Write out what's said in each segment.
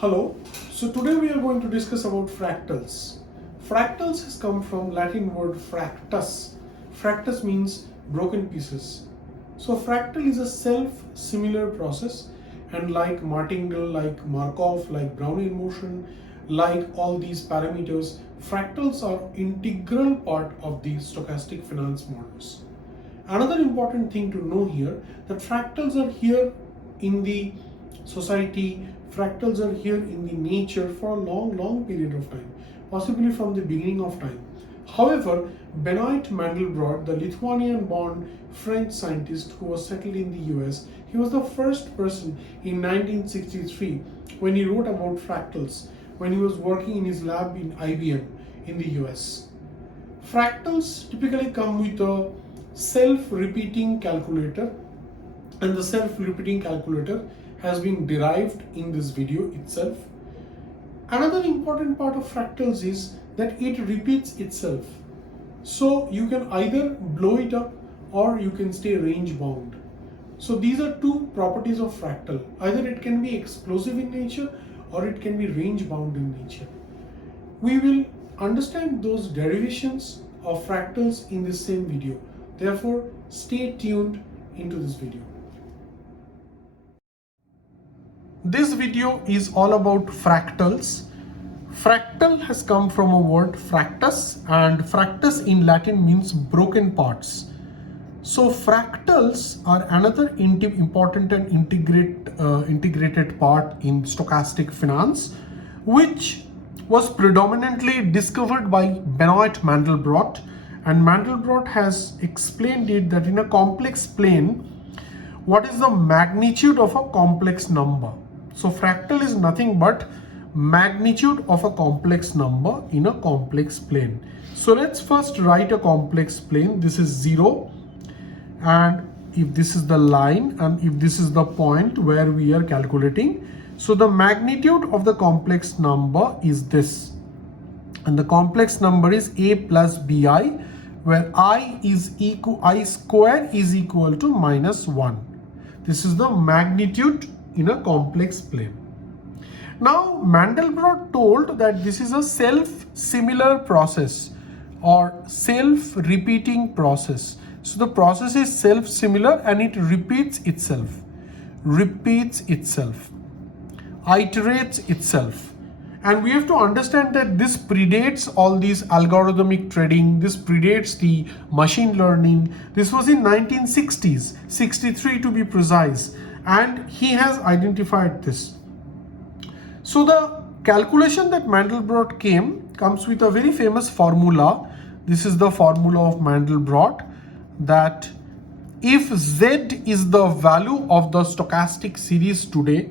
Hello, so today we are going to discuss about fractals. Fractals has come from Latin word fractus. Fractus means broken pieces. So fractal is a self-similar process, and like martingale, like Markov, like Brownian motion, like all these parameters, fractals are integral part of the stochastic finance models. Another important thing to know here that fractals are here in the society, fractals are here in the nature for a long period of time, possibly from the beginning of time. However, Benoit Mandelbrot, the Lithuanian-born French scientist who was settled in the US, he was the first person in 1963 when he wrote about fractals, when he was working in his lab in IBM in the US. Fractals typically come with a self-repeating calculator, and the self-repeating calculator has been derived in this video itself. Another important part of fractals is that it repeats itself. So you can either blow it up or you can stay range bound. So these are two properties of fractal. Either it can be explosive in nature or it can be range bound in nature. We will understand those derivations of fractals in this same video. Therefore, stay tuned into this video. This video is all about fractals. Fractal has come from a word fractus, and fractus in Latin means broken parts. So fractals are another important and integrated part in stochastic finance, which was predominantly discovered by Benoit Mandelbrot. And Mandelbrot has explained it that in a complex plane, what is the magnitude of a complex number? So fractal is nothing but magnitude of a complex number in a complex plane. So let's first write a complex plane. This is 0, and if this is the line and if this is the point where we are calculating, so the magnitude of the complex number is this, and the complex number is a plus bi, where I square is equal to -1. This is the magnitude in a complex plane. Now Mandelbrot told that this is a self-similar process or self-repeating process. So the process is self-similar and it repeats itself, iterates itself. And we have to understand that this predates all these algorithmic trading, this predates the machine learning. This was in 1960s, 63 to be precise, and he has identified this. So the calculation that Mandelbrot comes with a very famous formula. This is the formula of Mandelbrot, that if Z is the value of the stochastic series today,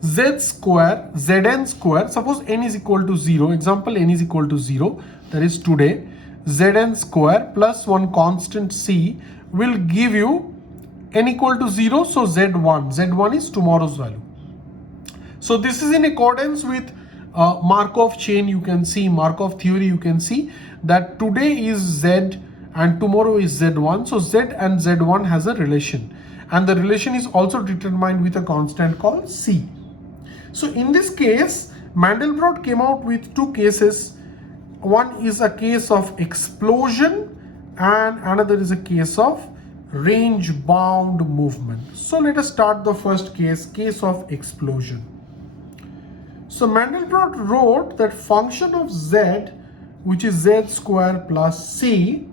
Zn square, suppose n is equal to 0, example n is equal to 0, that is today, Zn square plus one constant C will give you n equal to 0, so Z1 is tomorrow's value. So this is in accordance with Markov chain. You can see Markov theory, you can see that today is Z and tomorrow is Z1, so Z and Z1 has a relation, and the relation is also determined with a constant called C. So in this case, Mandelbrot came out with two cases. One is a case of explosion and another is a case of range bound movement. So let us start the first case of explosion. So Mandelbrot wrote that function of Z, which is Z square plus C.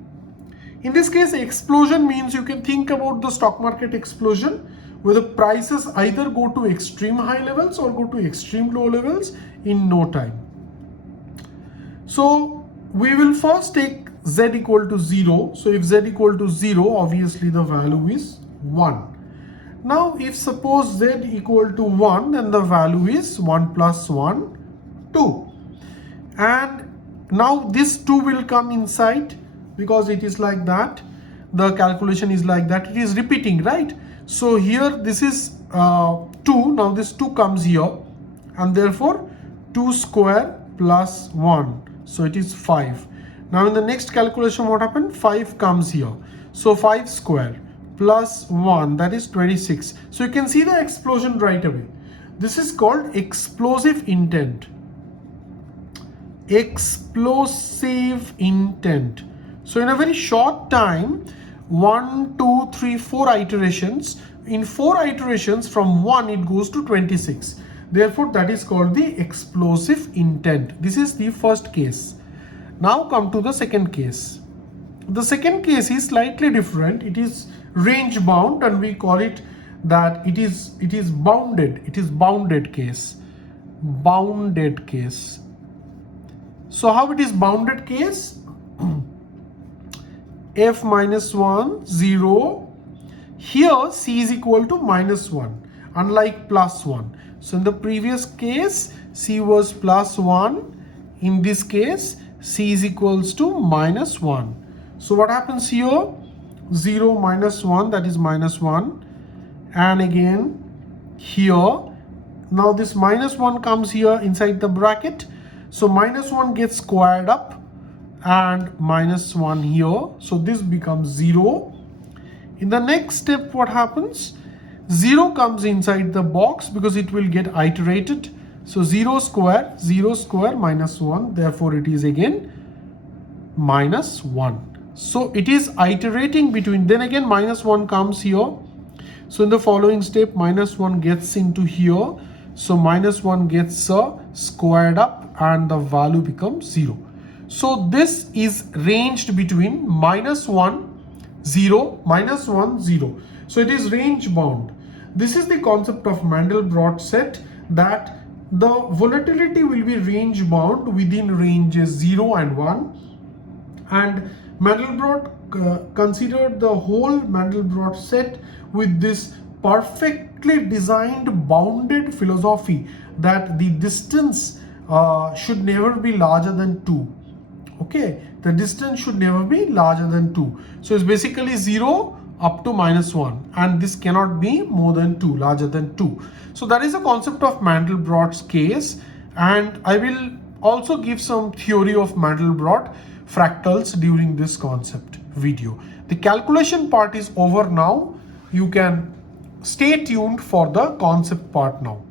In this case, explosion means you can think about the stock market explosion, where the prices either go to extreme high levels or go to extreme low levels in no time. So we will first take Z equal to 0. So if Z equal to 0, obviously the value is 1. Now if suppose Z equal to 1, then the value is 1 plus 1, 2. And now this 2 will come inside because it is like that. The calculation is like that. It is repeating, right? So here this is 2. Now this 2 comes here, and therefore 2 square plus 1. So it is 5. Now in the next calculation, what happened? 5 comes here. So 5 square plus 1, that is 26. So you can see the explosion right away. This is called explosive intent. Explosive intent. So in a very short time, 1, 2, 3, 4 iterations. In 4 iterations from 1 it goes to 26. Therefore that is called the explosive intent. This is the first case. Now come to the second case. The second case is slightly different. It is range bound, and we call it that it is bounded. It is bounded case. Bounded case. So how it is bounded case? F minus 1, 0. Here C is equal to minus 1, unlike plus 1. So in the previous case, C was plus 1. In this case, C is equals to minus 1. So what happens here? 0 minus 1, that is minus 1. And again here. Now this minus 1 comes here inside the bracket. So minus 1 gets squared up and minus 1 here. So this becomes 0. In the next step, what happens? 0 comes inside the box because it will get iterated. So 0 square minus 1. Therefore it is again minus 1. So it is iterating between, then again minus 1 comes here. So in the following step, minus 1 gets into here. So minus 1 gets squared up and the value becomes 0. So this is ranged between minus 1, 0, minus 1, 0. So it is range bound. This is the concept of Mandelbrot set, that the volatility will be range bound within ranges 0 and 1. And Mandelbrot considered the whole Mandelbrot set with this perfectly designed bounded philosophy that the distance should never be larger than 2. Okay, the distance should never be larger than 2. So it's basically 0 up to minus 1, and this cannot be more than 2, larger than 2. So that is the concept of Mandelbrot's case, and I will also give some theory of Mandelbrot fractals during this concept video. The calculation part is over now. You can stay tuned for the concept part now.